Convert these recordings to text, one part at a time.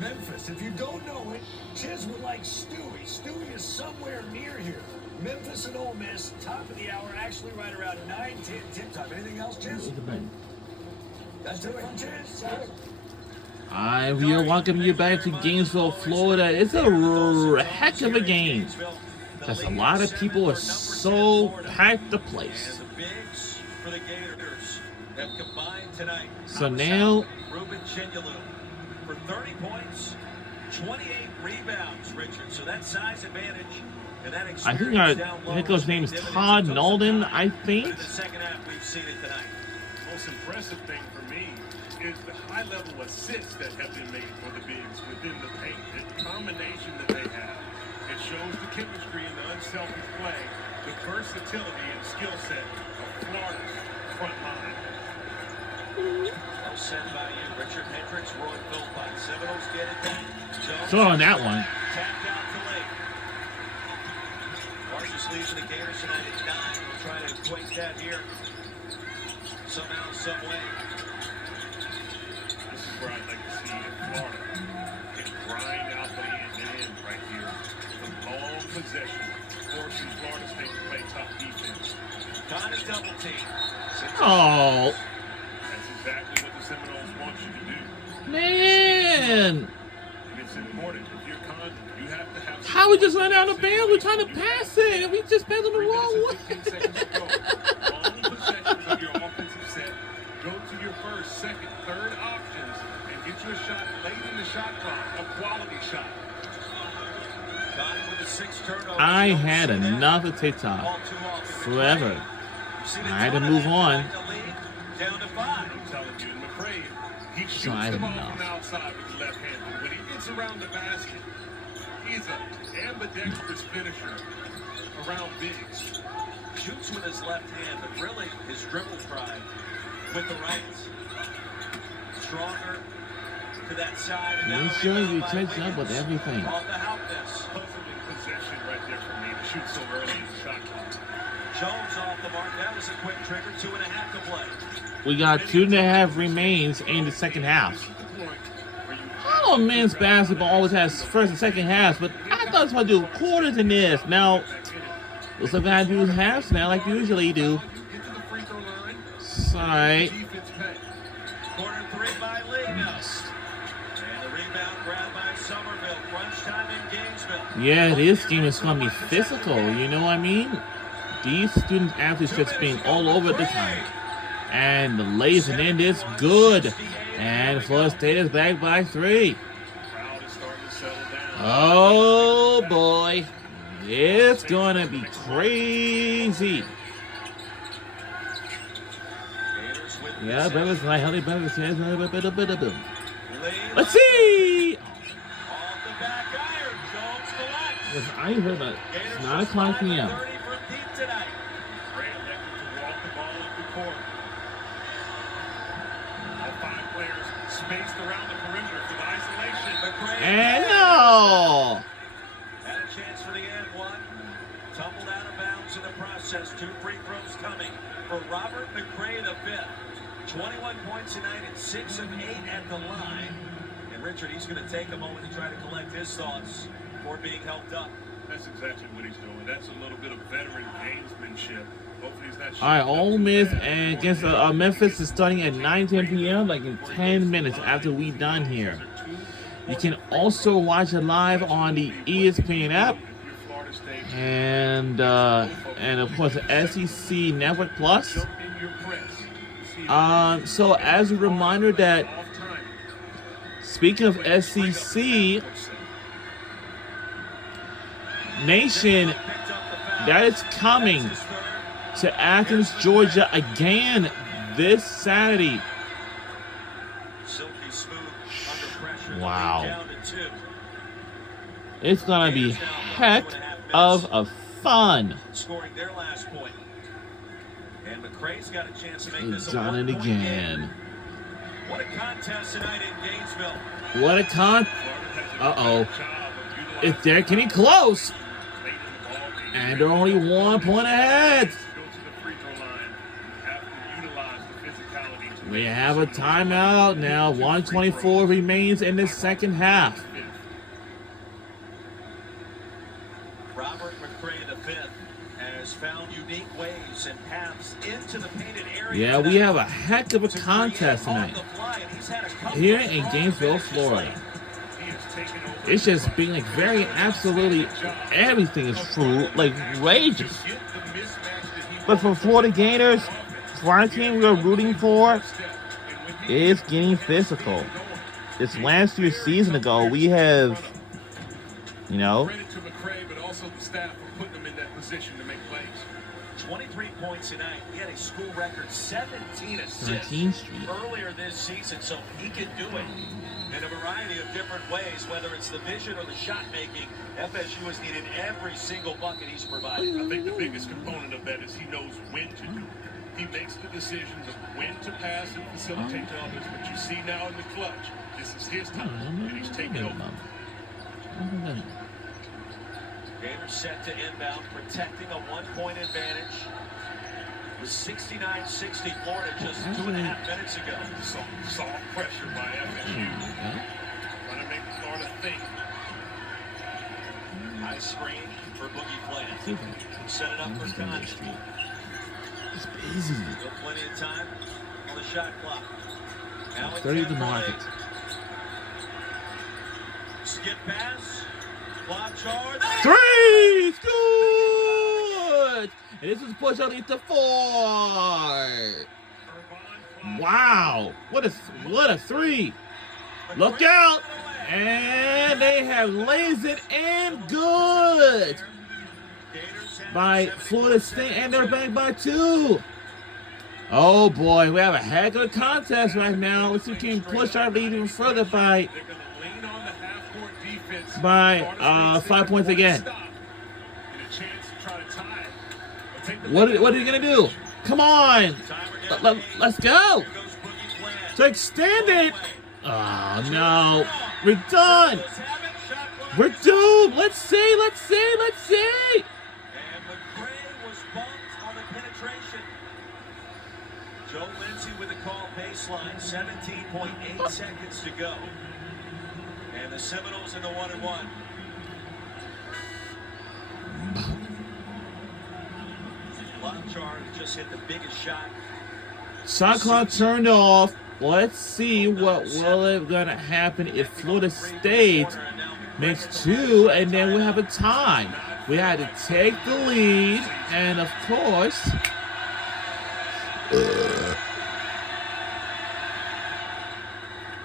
Memphis, if you don't know it, Chiz would like Stewie. Stewie is somewhere near here. Memphis and Ole Miss, top of the hour, actually right around 9:10 tip time. Anything else, Chiz? That's it from Chiz. We are welcoming you back to Gainesville, Florida. It's a heck of a game. Because a lot of people are so packed the place. And the bigs for the Gators have combined tonight. So now, Ruben Chinyalu for 30 points, 28 rebounds, Richard. So that size advantage and that I think experience our head coach's name is Todd Nolden, I think. But in the second half, we've seen it tonight. Most impressive thing for me is the high-level assists that have been made for the bigs within the paint. The combination that they have. It shows the chemistry and the unselfish play, the versatility and skill set of Florida's front line. Well said by you, Richard Hendricks, Roy Philpott. Seminoles get it back. Jones So on that one. tapped out to late. Largest leads the Gators tonight at 9. We'll try to equate that here somehow, some way. This is where I'd like to see Florida can grind out the end right here. The long possession forcing Florida State to play top defense. Got a double team. Oh, That's exactly what the Seminoles want you to do. man. And it's important. If you're Condon, you have to have... How we just ran out of bounds? We're trying to pass it, and we just passed on the 3 wrong minutes way. and 15 seconds to go. Long possessions of your offensive set. Go to your first, second, third options and get you a shot late in the shot clock, a quality shot. Got it with the 6 turnovers. I Don't had see that enough of TikTok all too often. forever. You see the I had to ton of move that on. trying to lead, down to 5. I'm telling you, McCray, he shoots So I the had ball enough. from outside with the left hand. But when he gets around the basket, he's an ambidextrous finisher around bigs. Shoots with his left hand, but really his dribble pride with the right. Stronger to that side. And now Make the sure rebound you by catch up with Wiggins. everything. Off the helpness. Puzzling possession right there for me to shoot so early in the shot clock. Jones off the mark. That was a quick trigger. 2.5 to play. We got 2.5 remains in the second half. This is the point where you I know men's basketball always has first and second halves, but I thought I was going to do quarters in this. Now, looks like I do halves now, like you usually do. get to the free throw line. Sorry. Defense pay. Corner 3 by Lee. And the rebound grabbed by Somerville. Crunch time in Gainesville. Yeah, this game is going to be physical, you know what I mean? These student athletes just being all over the time. And the lays and end is good. And Florida State is back by 3. Crowd is starting to settle down. Oh boy. It's going to be crazy. Gators with Yeah, brothers, my healthy brothers. Lee. Let's see. Off the back iron. Jones collects. Yes, I heard that. Gators It's 9 just o'clock 5 of p.m. 30 from deep tonight. Gray elected to walk the ball up the court. All 5 players spaced around the perimeter for the isolation. McCray And no. had a chance for the end one. Tumbled out of bounds in the process. 2 free throws coming for Robert McCray, the 5th. 21 points tonight and 6 of 8 at the line. And Richard, he's going to take a moment to try to collect his thoughts before being helped up. That's exactly what he's doing. That's a little bit of veteran gamesmanship. Hopefully he's not All right, Ole Miss and against Memphis is starting at 9:10 p.m. like in 10 minutes after we done here. You can also watch it live on the ESPN app and of course the SEC Network Plus. So as a reminder that speaking of SEC Nation, that is coming to Athens, Georgia again this Saturday. Silky smooth under pressure. Wow. Down to 2. It's gonna be heck of a fun. Scoring their last point. And McCray's got a chance to make this He's a done it 1-point game. again. What a contest tonight in Gainesville. What a Uh-oh. It's there getting close. And they're only 1 point ahead. Go to the free throw line. You have to utilize the physicality to We have a timeout now. 1:24 remains in the second half. Robert McCray V has found unique ways and paths into the painted area. Yeah, we have a heck of a contest tonight here in Gainesville, Florida. It's just being like very absolutely everything is true, like outrageous. But for Florida Gators, for our team we're rooting for, it's getting physical. This last year's season ago, we have, you know, Credit to McCray, but also the staff for putting them in that position to make plays. 23 points tonight. He had a school record 17 assists 13th Street. earlier this season, so he can do it in a variety of different ways, whether it's the vision or the shot making. FSU has needed every single bucket he's provided. I think the biggest component of that is he knows when to do it. He makes the decisions of when to pass and facilitate to others, but you see now in the clutch, this is his time, and he's taking over. Gators set to inbound, protecting a 1-point advantage. With 69-60 Florida just 2.5 minutes ago. Soft pressure by FSU. Trying to make Florida think. High screen for Boogie Fland. Set it up for Conley. It's busy. Still plenty of time on the shot clock. Now 30 to the market. Skip pass. Block charge. Three! Good! And this is push underneath the 4. Wow! What a 3! Look out! And they have lays it in good by Florida State, and they're back by 2. Oh boy, we have a heck of a contest right now. Let's see if we can push our lead even further by 5 points again. What are you gonna do? Come on, let's go to extend it. Oh no, we're done. We're doomed. Let's see. And McCray was bumped on the penetration. Joe Lindsay with the call baseline. 17.8 seconds to go. And the Seminoles in the 1-1. Lockchar just hit the biggest shot. Shot clock turned off. Let's see what will it gonna happen if Florida State makes 2, and then we have a tie. We had to take the lead, and of course,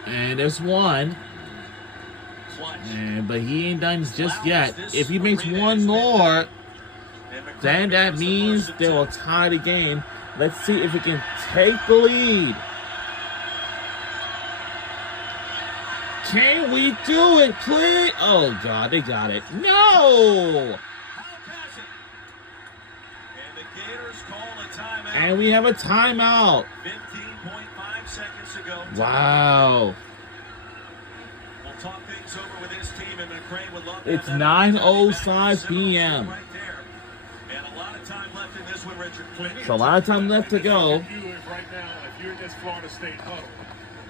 and there's one. But he ain't done just yet. If he makes one more, then that means they will tie the game. Let's see if we can take the lead. Can we do it, please? Oh, God, they got it. No! And we have a timeout. 15.5 seconds to go. Wow. We'll talk things over with his team, and McCray would love to It's have that 9:05 p.m. right there. And a lot of time left in this one, Richard. It's a lot of time left to go. Right now, if you're in this Florida State huddle,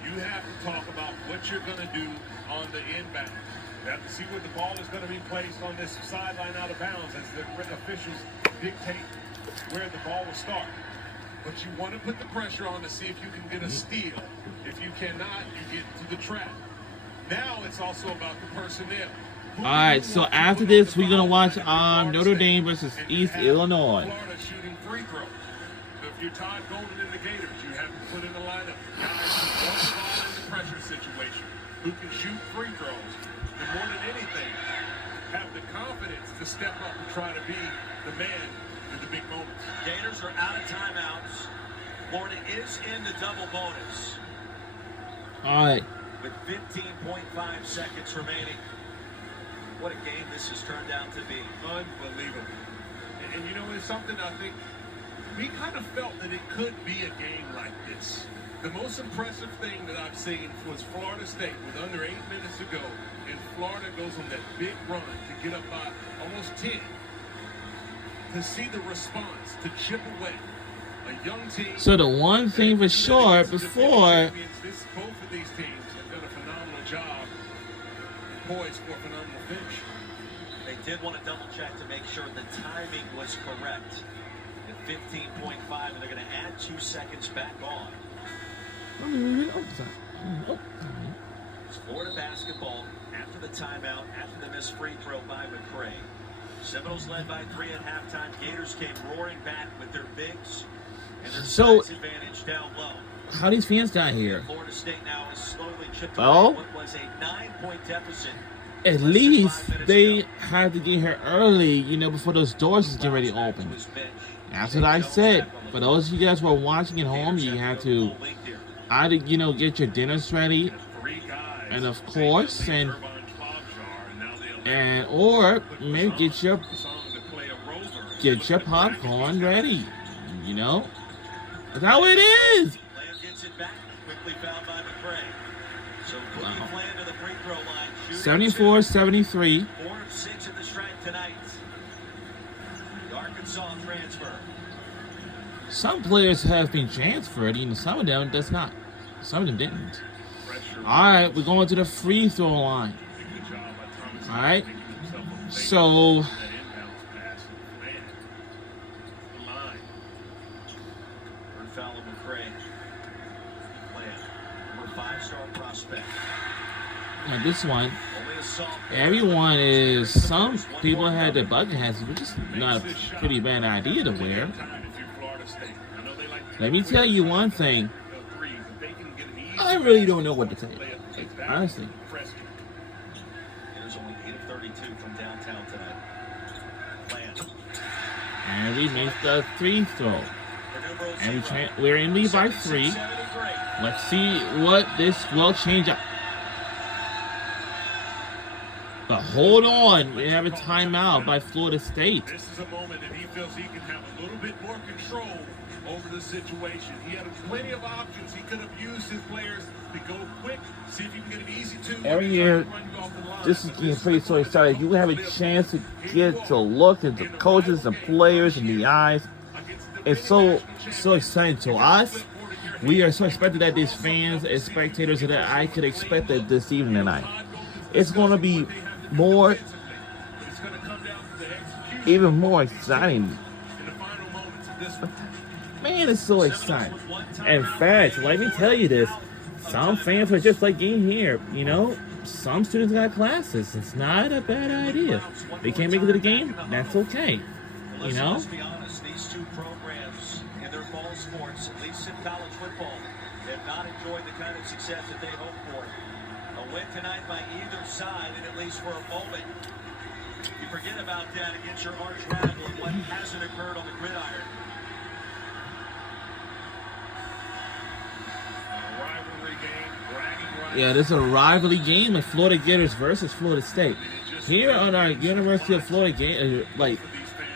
you have to talk about what you're going to do on the inbound. You have to see where the ball is going to be placed on this sideline out of bounds as the officials dictate where the ball will start. But you want to put the pressure on to see if you can get a steal. If you cannot, you get to the trap. Now it's also about the personnel. All right, so after this, we're going to watch Notre Dame versus East Illinois. Florida shooting free throws. So if you're Todd Golden in the Gators, you have to put in the lineup guys who don't fall in the pressure situation, who can shoot free throws, and more than anything, have the confidence to step up and try to be the man in the big moments. Gators are out of timeouts. Florida is in the double bonus. All right. With 15.5 seconds remaining. What a game this has turned out to be. Unbelievable. And you know, it's something I think we kind of felt that it could be a game like this. The most impressive thing that I've seen was Florida State with under 8 minutes to go, and Florida goes on that big run to get up by almost 10. To see the response, to chip away, A young team. So the one thing for sure before, Both of these teams have done a phenomenal job, poised for a phenomenal finish. They did want to double check to make sure the timing was correct. At 15.5, and they're going to add 2 seconds back on. It's Florida basketball after the timeout, after the missed free throw by McCray. Seminoles led by 3 at halftime. Gators came roaring back with their bigs and their size advantage down low. How these fans got here? Florida State now is slowly chipping Well, away what was a 9-point deficit. at least they had to get here early, you know, before those doors was getting ready to open. That's what I said. For those of you guys who are watching at home, you have to either, you know, get your dinners ready, and of course, or maybe get your popcorn ready. You know, that's how it is. Land gets it back, quickly fouled by McCray. So quickly Land to the free throw line. 74-73. 4 of 6 at the stripe tonight. The Arkansas transfer. Some players have been transferred, you know, some of them does not. Some of them didn't. Alright, we're going to the free throw line. Alright. So Foul of McCray. Land. Number 5-star prospect. now this one, Only a sophomore. everyone is, some people had the bucket hats, which is not a pretty bad idea to wear. Let me tell you one thing. I really don't know what to tell you. Like, honestly. There's only 8 of 32 from downtown tonight. Land. And we made the free throw. And we're in lead by 3. Let's see what this will change up. But hold on, we have a timeout by Florida State. This is a moment that he feels he can have a little bit more control over the situation. He had plenty of options. He could have used his players to go quick, see if he can get an easy 2. Every year, this is getting pretty so excited. You have a chance to get to look at the coaches and players in the eyes. It's so exciting to us. We are so expected that these fans and spectators that I could expect that this evening tonight. It's going to be more, even more exciting. Man, it's so exciting. In fact, let me tell you this. Some fans are just like getting here. You know, some students got classes. It's not a bad idea. They can't make it to the game. That's okay. You know? Let's be honest, these two programs in their fall sports, at least in college football, have not enjoyed the kind of success that they hoped for. A win tonight by either side, and at least for a moment, you forget about that against your arch rival and what hasn't occurred on the gridiron. Rivalry game, bragging rights. Yeah, this is a rivalry game of Florida Gators versus Florida State. Here on our University of Florida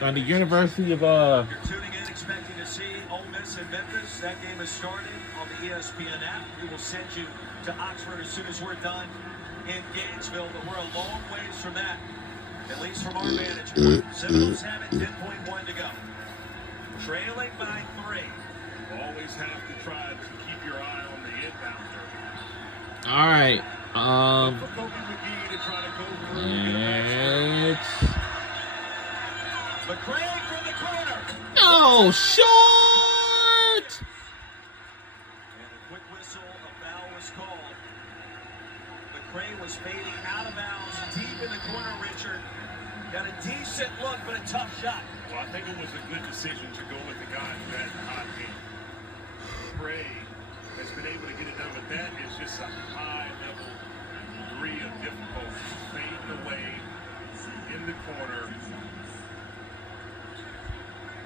on the University of You're tuning in expecting to see Ole Miss and Memphis. That game has started on the ESPN app. We will send you to Oxford as soon as we're done in Gainesville, but we're a long ways from that, at least from our vantage point. Seminoles have it, 10.1 to go. Trailing by 3. Always have to try to keep your eye on the inbounder. all right. For Kobe McGee to try to go through. It's McCray from the corner. no short. And a quick whistle, a foul was called. McCray was fading out of bounds, deep in the corner, Richard. Got a decent look, but a tough shot. Well, I think it was a good decision to go with the guy who had the hot hand. Gray has been able to get it done, but that is just a high-level degree of difficulty. Fading away in the corner.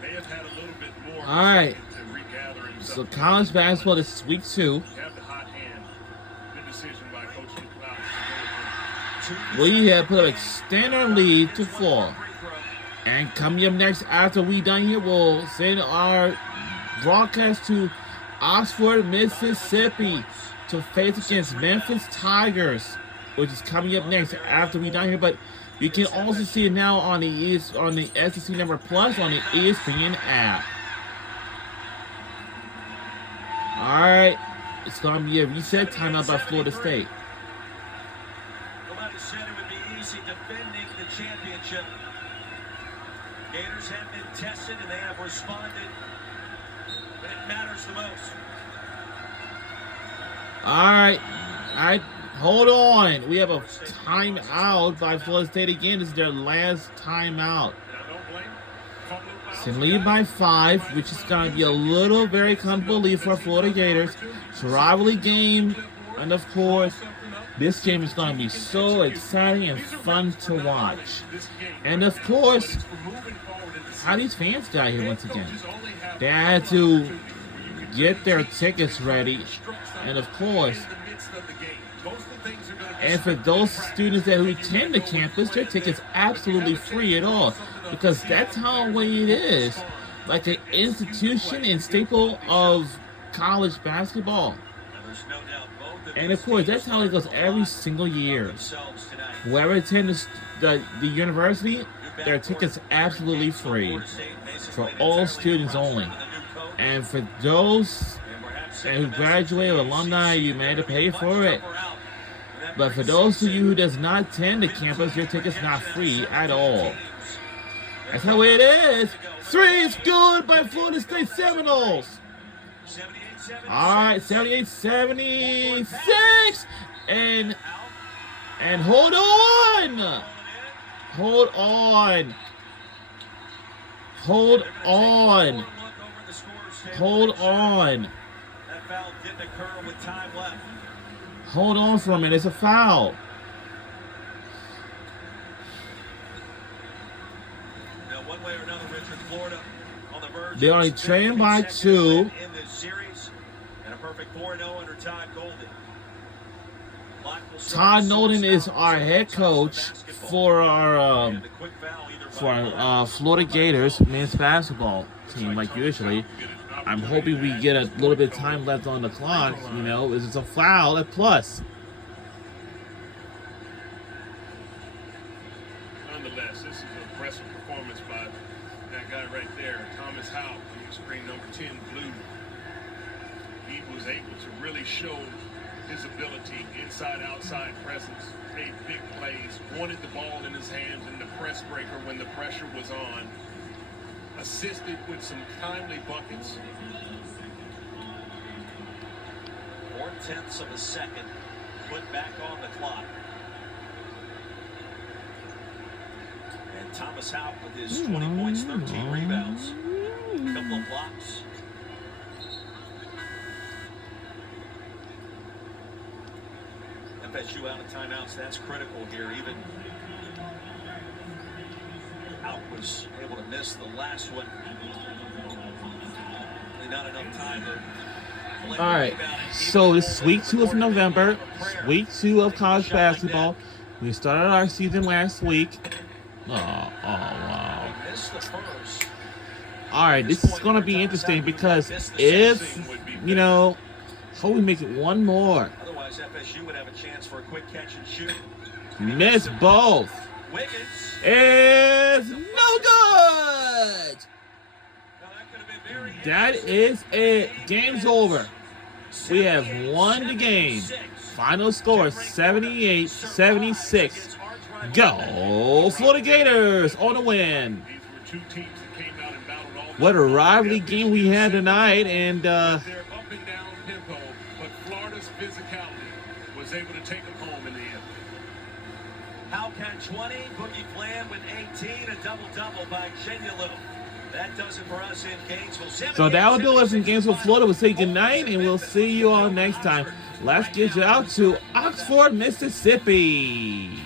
May have had a little bit more All right. to regather himself. So college basketball, this is week 2. Have the hot hand. Good decision by Coach McLeod. We have put an extended lead to 4. And coming up next, after we done here, we'll send our broadcast to Oxford, Mississippi to face against Memphis Tigers, which is coming up next after we done here. But you can also see it now on the SEC Network Plus on the ESPN app. right. It's going to be a reset timeout by Florida State. Nobody said it would be easy defending the championship. Gators have been tested and they have responded when it matters the most. All right. Hold on. We have a timeout by Florida State again. This is their last timeout. It's in lead by 5, which is going to be a little very comfortable lead for Florida Gators. It's a rivalry game. And of course, this game is going to be so exciting and fun to watch. And of course, how these fans got here once again. They had to get their tickets ready. And of course, and for those students that who attend the campus, their tickets absolutely free at all. Because that's how the way it is. Like an institution and staple of college basketball. And of course, that's how it goes every single year. Whoever attends the university, their tickets absolutely free. For all students only. And for those who graduate or alumni, you may have to pay for it. But for those of you who does not attend the campus, your ticket's not free at all. That's how it is. 3 is good by Florida State Seminoles. All right, 78-76. And hold on. Hold on. Hold on. Hold on. That foul didn't occur with time left. Hold on for a minute. It's a foul. Now, one way or another, Richard, Florida on the verge. They're only trailing by 2. In this series, and a perfect 4-0 under Todd Golden. Todd Golden is our head coach for our Florida Gators men's basketball team, like usually. I'm hoping we get a little bit of time left on the clock. You know, it's a foul at plus. Nonetheless, this is an impressive performance by that guy right there, Thomas Howell, screen number 10 blue. He was able to really show his ability, inside-outside presence, made big plays, wanted the ball in his hands in the press breaker when the pressure was on, assisted with some timely buckets. 4/10 of a second put back on the clock. And Thomas Houck with his 20 points, 13 rebounds, a couple of blocks. FSU out of timeouts, that's critical here. Even Houck was able to miss the last one. Not enough time to. All right, so this is week 2 of November, week 2 of college basketball. We started our season last week. Wow. All right, this is going to be interesting because if, you know, hope we make it one more. Otherwise, FSU would have a chance for a quick catch and shoot. Miss both. It's no good. That is it. Game's over. We have won the game. Final score 78-76. Go Florida Gators on the win. What a rivalry game we had tonight, and they're up and down tempo, but Florida's physicality was able to take them home in the end. Houck had 20, Boogie Flan with 18, a double-double by Genuelu. That does it for us in Gainesville. So that will do us in Gainesville, Florida. We'll say goodnight, and we'll see you all next time. Let's get you out to Oxford, Mississippi.